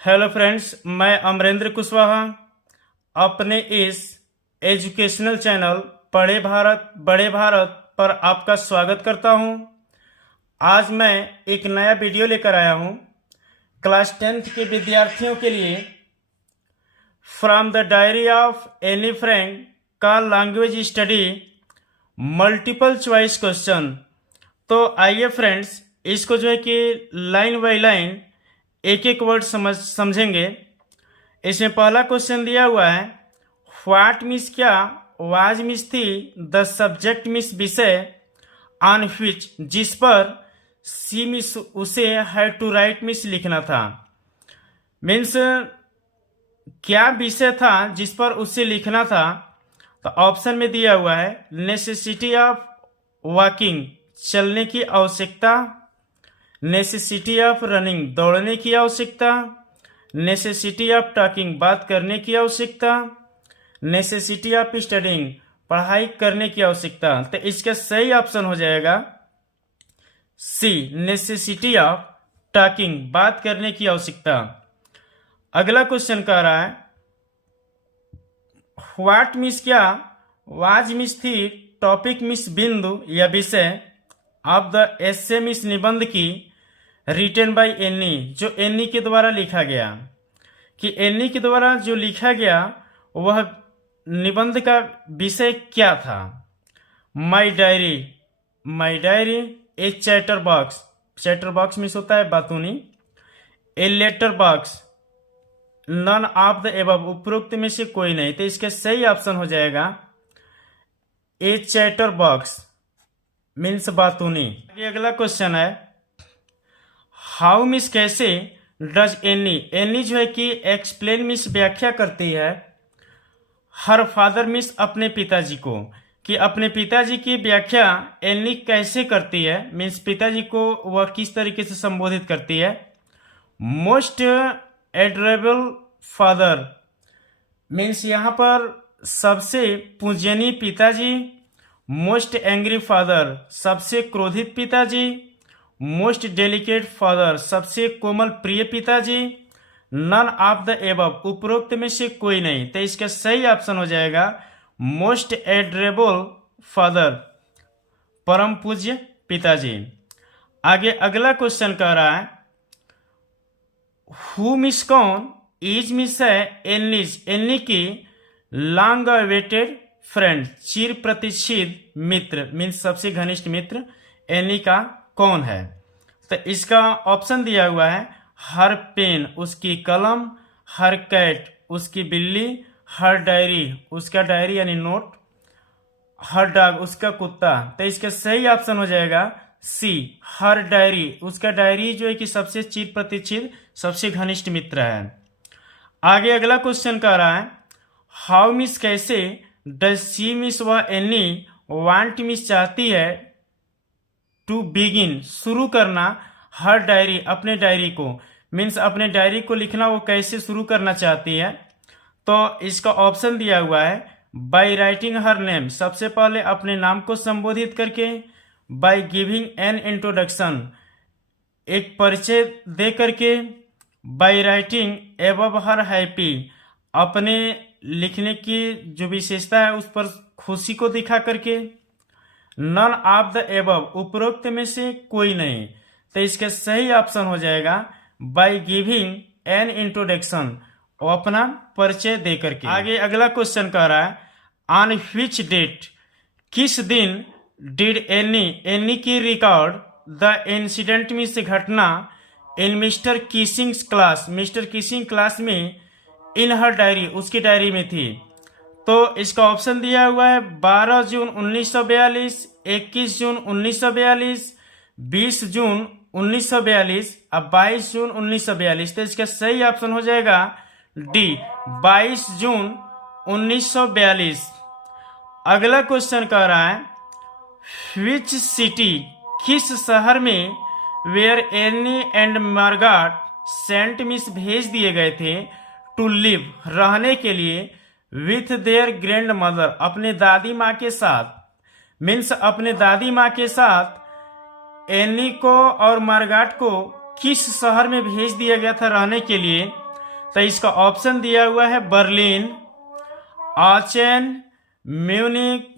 Hello friends, मैं अमरेंद्र कुशवाहा अपने इस एजुकेशनल चैनल पढ़े भारत बड़े भारत पर आपका स्वागत करता हूं। आज मैं एक नया वीडियो लेकर आया हूं क्लास 10th के विद्यार्थियों के लिए। From the diary of Anne Frank का language study multiple choice question. तो आइए फ्रेंड्स, इसको जो है कि लाइन बाय लाइन एक एक वर्ड समझेंगे। इसमें पहला क्वेश्चन दिया हुआ है, व्हाट मीन्स क्या, वाज मीन्स थी, द सब्जेक्ट मीन्स विषय, ऑन व्हिच जिस पर, सी मीन्स उसे, हैड टू राइट मीन्स लिखना था। मीन्स क्या विषय था जिस पर उसे लिखना था। तो ऑप्शन में दिया हुआ है नेसेसिटी ऑफ वॉकिंग, चलने की आवश्यकता, नेसेसिटी ऑफ रनिंग, दौड़ने की आवश्यकता, नेसेसिटी ऑफ टॉकिंग, बात करने की आवश्यकता, नेसेसिटी ऑफ स्टडिंग, पढ़ाई करने की आवश्यकता। तो इसका सही ऑप्शन हो जाएगा सी, नेसेसिटी ऑफ टॉकिंग, बात करने की आवश्यकता। अगला क्वेश्चन कह रहा है, व्हाट मीन्स क्या, वाज मीन्स थी, टॉपिक मीन्स बिंदु या विषय, ऑफ द एसे मीन्स निबंध की, रिटन बाय एनी, जो एनी के द्वारा लिखा गया, कि एनी के द्वारा जो लिखा गया वह निबंध का विषय क्या था। My diary, my diary, a chatter box, chatter box means होता है बातूनी, a letter box, none of the above, उपरोक्त में से कोई नहीं। तो इसका सही ऑप्शन हो जाएगा ए चैटर बॉक्स मीन्स बातूनी। अगला क्वेश्चन है, हाउ मीन्स कैसे, डज एनी, एनी जो है कि एक्सप्लेन मीन्स व्याख्या करती है, हर फादर मीन्स अपने पिताजी को, कि अपने पिताजी की व्याख्या एनी कैसे करती है, मीन्स पिताजी को वह किस तरीके से संबोधित करती है। मोस्ट एडोरेबल फादर मीन्स यहाँ पर सबसे पूजनीय पिताजी, मोस्ट एंग्री फादर, सबसे क्रोधित पिताजी, मोस्ट डेलिकेट फादर, सबसे कोमल प्रिय पिताजी, नन ऑफ द एबव, उपरोक्त में से कोई नहीं। तो इसका सही ऑप्शन हो जाएगा मोस्ट एडोरेबल फादर, परम पूज्य पिताजी। आगे अगला क्वेश्चन कह रहा है, हु मीन्स कौन, इज मीन्स है, एनीज, एनी की लॉन्ग अवेटेड फ्रेंड, चिर प्रतीक्षित मित्र, मीन्स सबसे घनिष्ठ मित्र, एनी का कौन है। तो इसका ऑप्शन दिया हुआ है, हर पेन, उसकी कलम, हर कैट, उसकी बिल्ली, हर डायरी, उसका डायरी यानी नोट, हर डॉग, उसका कुत्ता। तो इसका सही ऑप्शन हो जाएगा सी, हर डायरी, उसका डायरी जो है कि सबसे चिर प्रतीक्षित, सबसे घनिष्ठ मित्र है। आगे अगला क्वेश्चन कह रहा है, हाउ मीन्स कैसे, डज सी मीन्स वह एनी, वांट मीन्स चाहती है, टू बिगिन शुरू करना, हर डायरी अपने डायरी को, मीन्स अपने डायरी को लिखना वो कैसे शुरू करना चाहती है। तो इसका ऑप्शन दिया हुआ है, बाय राइटिंग हर नेम, सबसे पहले अपने नाम को संबोधित करके, बाय गिविंग एन इंट्रोडक्शन, एक परिचय दे करके, by writing above her happy, अपने लिखने की जो विशेषता है उस पर खुशी को दिखा करके, नन ऑफ द एबव, उपरोक्त में से कोई नहीं। तो इसका सही ऑप्शन हो जाएगा बाय गिविंग एन इंट्रोडक्शन, और अपना परिचय दे करके। आगे अगला क्वेश्चन कह रहा है, ऑन व्हिच डेट, किस दिन, डिड एनी, एनी की रिकॉर्ड, द इंसिडेंट मीन्स घटना, in Mr Keesing class, Mr Keesing class में, इन हर डायरी, उसकी डायरी में थी। तो इसका ऑप्शन दिया हुआ है 12 जून 1942, 21 जून 1942, 20 जून 1942 और 22 जून 1942। तो इसका सही ऑप्शन हो जाएगा डी, 22 जून 1942। अगला क्वेश्चन कह रहा है, विच सिटी, किस शहर में, where Anne and Margot sent means भेज दिए गए थे, टू लिव, रहने के लिए, विथ देयर ग्रैंड मदर, अपने दादी माँ के साथ, मीन्स अपने दादी माँ के साथ एनी को और मार्गाट को किस शहर में भेज दिया गया था रहने के लिए। तो इसका ऑप्शन दिया हुआ है बर्लिन, आचेन, म्यूनिक,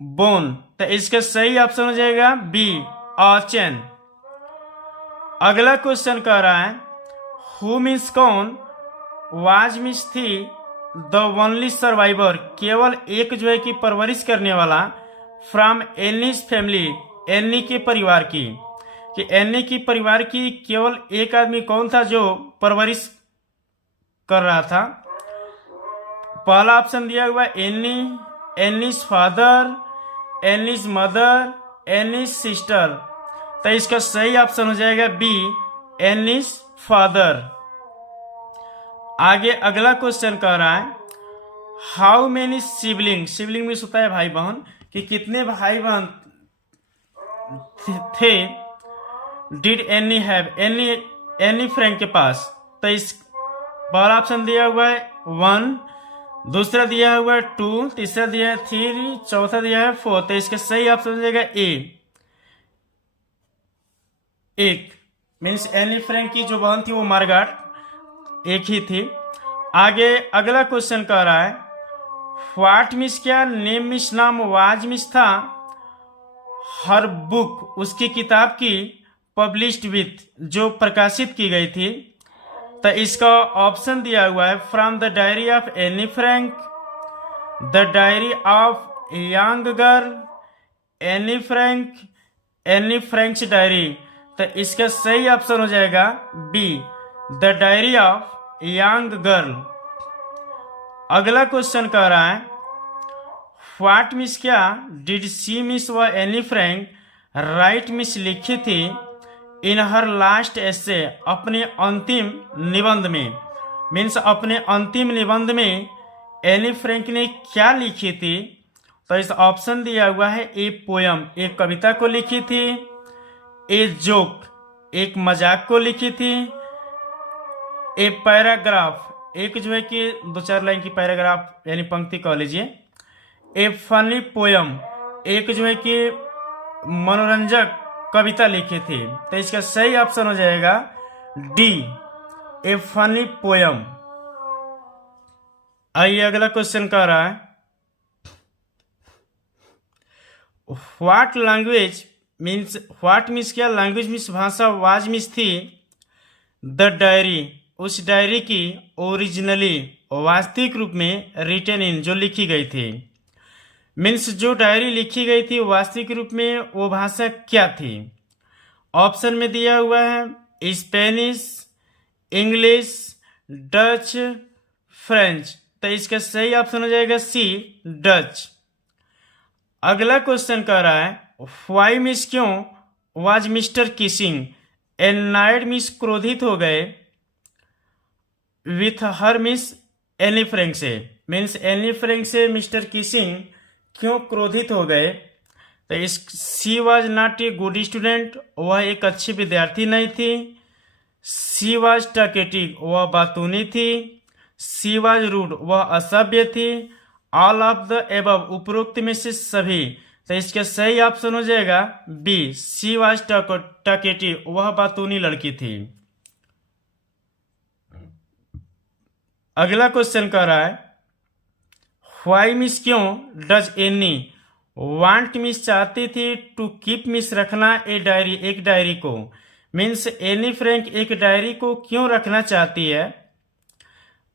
बोन। तो इसका सही ऑप्शन हो जाएगा बी, आचेन। अगला क्वेश्चन कह रहा है हु मीन्स कौन, वाज मीन्स थी, द ओनली सर्वाइवर केवल एक जो है कि परवरिश करने वाला, फ्रॉम एनीज फैमिली एनी के परिवार की, कि एनी की परिवार की केवल एक आदमी कौन था जो परवरिश कर रहा था। पहला ऑप्शन दिया हुआ any, Annie's father, Annie's mother, Annie's sister. तो इसका सही ऑप्शन हो जाएगा बी, एनीज फादर। आगे अगला क्वेश्चन कह रहा है हाउ मेनी सिबलिंग, सिबलिंग में होता है भाई बहन, कि कितने भाई बहन थे did any have, Anne Frank के पास। तो इस पहला ऑप्शन दिया हुआ है 1, दूसरा दिया हुआ है 2, तीसरा दिया है 3, चौथा दिया है 4। तो इसका सही ऑप्शन हो जाएगा ए, एक। मीन्स एनी फ्रैंक की जो बहन थी वो मार्गारेट एक ही थी। आगे अगला क्वेश्चन कह रहा है व्हाट मिस क्या, नेम मिस नाम, वाज मिस था, हर बुक उसकी किताब की, पब्लिश्ड विथ जो प्रकाशित की गई थी। तो इसका ऑप्शन दिया हुआ है from the diary of Anne Frank, the diary of young girl, Anne Frank, Anne Frank's diary. तो इसका सही ऑप्शन हो जाएगा B, the diary of young girl. अगला क्वेश्चन कह रहा है व्हाट मिस क्या, डिड सी मिस व एनी फ्रैंक राइट मिस लिखी थी इन हर लास्ट एसे, अपने अंतिम निबंध में। मीन्स अपने अंतिम निबंध में एनी फ्रैंक ने क्या लिखी थी। तो इस ऑप्शन दिया हुआ है ए पोयम, एक कविता को लिखी थी, ए जोक एक मजाक को लिखी थी, ए पैराग्राफ एक जो है कि 2-4 लाइन की पैराग्राफ यानी पंक्ति कह लीजिए, ए फनी पोयम एक जो है कि मनोरंजक कविता लिखी थी। तो इसका सही ऑप्शन हो जाएगा डी, ए फनी पोयम। आइए अगला क्वेश्चन कह रहा है what language means, what means क्या, लैंग्वेज मीन्स भाषा, वाज मीन्स थी, द डायरी उस डायरी की, ओरिजिनली वास्तविक रूप में, रिटन इन जो लिखी गई थी। मीन्स जो डायरी लिखी गई थी वास्तविक रूप में वो भाषा क्या थी। ऑप्शन में दिया हुआ है स्पेनिश, इंग्लिश, डच, फ्रेंच। तो इसका सही ऑप्शन हो जाएगा सी, डच। अगला क्वेश्चन कह रहा है वाई मिस क्यों, वाज मिस्टर किसिंग एनाइड मिस क्रोधित हो गए, with her miss Anne Frank से। मीन्स एनी फ्रैंक से मिस्टर किसिंग क्यों क्रोधित हो गए। तो इस she was not a good student, वह एक अच्छी विद्यार्थी नहीं थी। सी वाज टॉकेटिव, वह बातूनी थी। सी वाज रूड, वह असभ्य थी। ऑल ऑफ द एबव, उपरोक्त में से सभी। तो इसका सही ऑप्शन हो जाएगा बी, सी वाज टॉकेटिव, वह बातूनी लड़की थी। अगला क्वेश्चन कह रहा है व्हाई मिस क्यों, डज एनी वांट मिस चाहती थी टू कीप मिस रखना ए डायरी एक डायरी को। मीन्स एनी फ्रैंक एक डायरी को क्यों रखना चाहती है।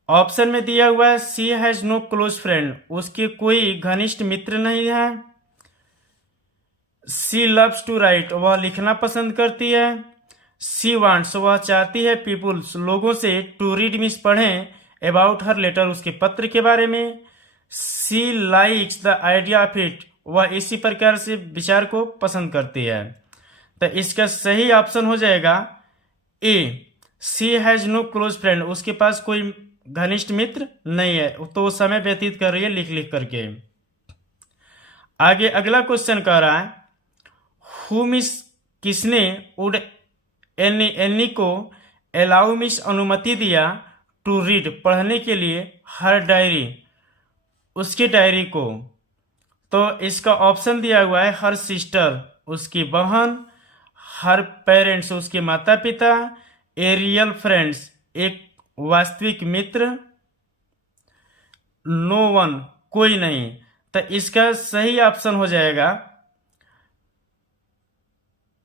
ऑप्शन में दिया हुआ है she has no close friend, उसके कोई घनिष्ठ मित्र नहीं है। सी लव्स टू राइट, वह लिखना पसंद करती है। सी वांट्स, वह चाहती है पीपुल्स लोगों से टू रीड मिस पढ़ें अबाउट हर लेटर उसके पत्र के बारे में। She likes the idea of it, वह इसी प्रकार से विचार को पसंद करती है। तो इसका सही ऑप्शन हो जाएगा ए, सी हैज नो क्लोज फ्रेंड, उसके पास कोई घनिष्ठ मित्र नहीं है, तो वो समय व्यतीत कर रही है लिख लिख करके। आगे अगला क्वेश्चन कह रहा है हु मिस किसने वुड एनी को अलाउ मिस अनुमति दिया टू रीड पढ़ने के लिए हर डायरी उसकी डायरी को। तो इसका ऑप्शन दिया हुआ है हर सिस्टर उसकी बहन, हर पेरेंट्स उसके माता पिता, ए रियल फ्रेंड्स एक वास्तविक मित्र, नो वन कोई नहीं। तो इसका सही ऑप्शन हो जाएगा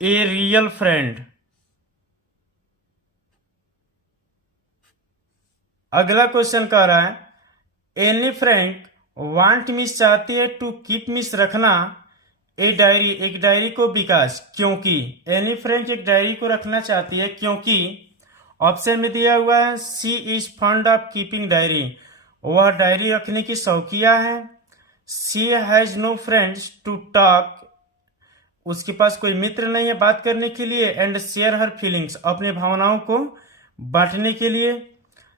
ए रियल फ्रेंड। अगला क्वेश्चन कह रहा है एनी फ्रैंक वांट मिस चाहती है टू कीप मिस रखना ए डायरी, एक डायरी को, बिकॉज क्योंकि। एनी फ्रैंक एक डायरी को रखना चाहती है क्योंकि ऑप्शन में दिया हुआ है she is fond of keeping diary, वह डायरी रखने की शौकिया है। She has no friends to talk, उसके पास कोई मित्र नहीं है बात करने के लिए। एंड शेयर हर फीलिंग्स, अपने भावनाओं को बांटने के लिए।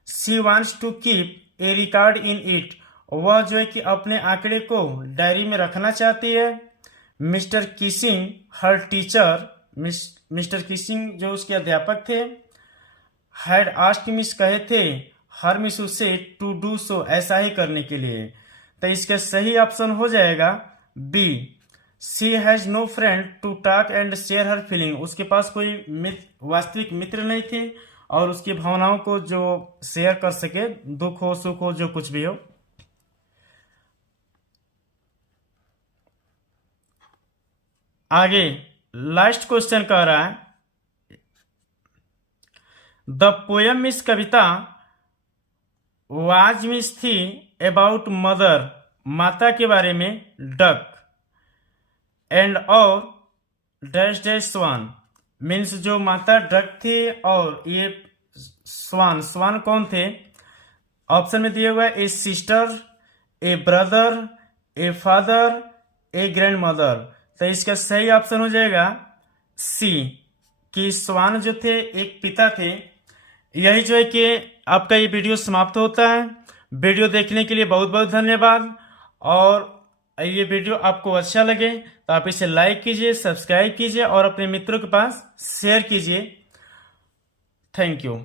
She wants to keep a record in it, वह जो है कि अपने आंकड़े को डायरी में रखना चाहती है। मिस्टर किसिंग हर टीचर, मिस्टर किसिंग जो उसके अध्यापक थे, हैड आस्क्ड मिस कहे थे हर मिस उससे टू डू सो, ऐसा ही करने के लिए। तो इसका सही ऑप्शन हो जाएगा B, she has no friend to talk and share her feeling, उसके पास कोई वास्तविक मित्र नहीं थे और उसकी भावनाओं को जो शेयर कर सके, दुख हो सुख हो जो कुछ भी हो। आगे लास्ट क्वेश्चन कह रहा है द पोयम इस कविता वाज मिस थी अबाउट मदर, माता के बारे में, डक एंड और डैश डैश स्वान, मीन्स जो माता डक थी और ये स्वान, स्वान कौन थे? ऑप्शन में दिया हुआ है a sister, a brother, a father, a grandmother. तो इसका सही ऑप्शन हो जाएगा सी, कि स्वान जो थे एक पिता थे। यही जो है कि आपका ये वीडियो समाप्त होता है। वीडियो देखने के लिए बहुत बहुत धन्यवाद। और ये वीडियो आपको अच्छा लगे तो आप इसे लाइक कीजिए, सब्सक्राइब कीजिए और अपने मित्रों के पास शेयर कीजिए। Thank you.